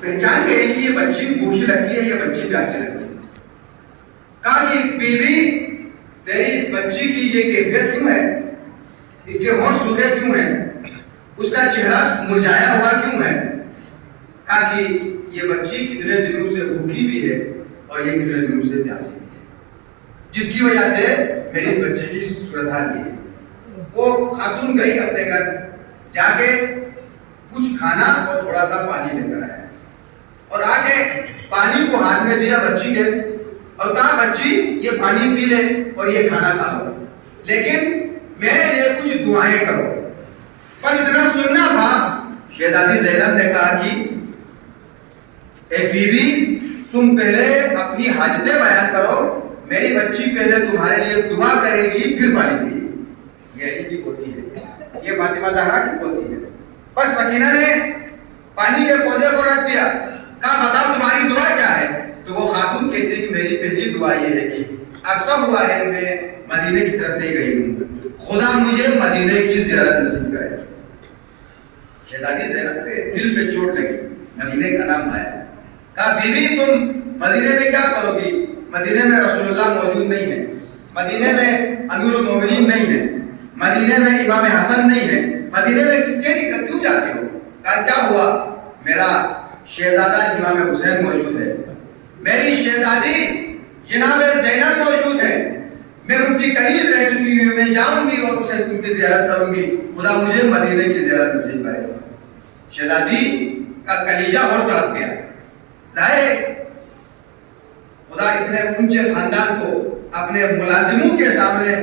پہچان گئی کہ یہ بچی بھوکی لگتی ہے یا بچی پیاسی لگتی ہے. کہا کہ بیوی تیری اس بچی کی یہ کیفیت کیوں ہے؟ اس کے ہونٹ سوکھے کیوں ہیں؟ اس کا چہرہ مرجھایا ہوا کیوں ہے؟ کہا کہ یہ بچی کتنے دنوں سے بھوکی بھی ہے اور یہ کتنے دنوں سے پیاسی بھی ہے، جس کی وجہ سے میری اس بچی کی صورت حال یہ ہے. وہ خاتون گئی اپنے گھر، جا کے کچھ کھانا اور تھوڑا سا پانی لے کر آیا اور آ کے پانی کو ہاتھ میں دیا بچی کے اور کہا بچی یہ پانی پی لے اور یہ کھانا کھا لو، لیکن میرے لیے کچھ دعائیں کرو. پر اتنا سننا تھا، شہزادی زینب نے کہا کہ اے بیوی تم پہلے اپنی حاجتیں بیان کرو، میری بچی پہلے تمہارے لیے دعا کرے گی پھر پانی پیے گی. یہ علی کی پوتی ہے، یہ فاطمہ زہرا کی پوتی ہے. بس سکینہ نے پانی کے کوزے کو رکھ دیا، کہا بتاؤ تمہاری دعا کیا ہے؟ تو وہ خاتون کہتی کہ میری پہلی دعا یہ ہے کہ عرصہ ہوا ہے میں مدینے کی طرف نہیں گئی ہوں، خدا مجھے مدینے کی زیارت نصیب کرے. شہزادی زینب کے دل پہ چوٹ لگی، مدینے کا نام آیا. کہا بیوی تم مدینے میں کیا کرو گی؟ مدینے میں رسول اللہ موجود نہیں ہے، مدینے میں امیر المومنین نہیں ہے، مدینے میں امام حسن نہیں ہے، مدینے میں کس کے لیے کیوں جاتے ہو؟ کہا کیا ہوا؟ میرا شہزادہ امام حسین موجود ہے، میری شہزادی جناب زینب موجود ہے، میں ان کی کنیز رہ چکی ہوں، میں جاؤں گی اور اسے ان کی زیارت کروں گی، خدا مجھے مدینے کی زیارت نصیب کرے. شہزادی کا کلیجہ اور تڑپ گیا. ظاہر ہے خدا اتنے اونچے خاندان کو اپنے ملازموں کے سامنے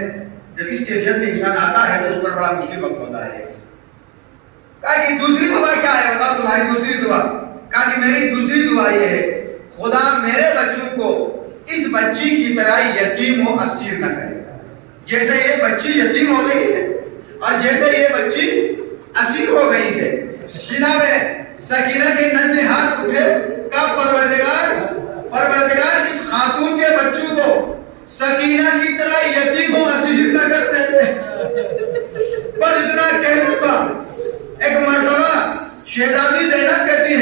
جب اس کیفیت میں انسان آتا ہے تو اس پر بڑا مشکل وقت ہوتا ہے. کہا کہ دوسری دعا کیا ہے؟ بتاؤ تمہاری دوسری دعا. کہا کہ میری دوسری دعا یہ ہے خدا میرے بچوں کو اس بچی کی طرح یتیم و اسیر نہ کرے. جیسے یہ بچی یتیم ہو گئی ہے اور جیسے یہ بچی اسیر ہو گئی ہے. جناب سکینہ کے ننھے ہاتھ اٹھے، کہا پروردگار اس خاتون کے بچوں کو سکینہ کی طرح یتیم و اسیر نہ کرتے تھے. پر اتنا کہنا تھا. ایک مرتبہ شہزادی زینب کہتی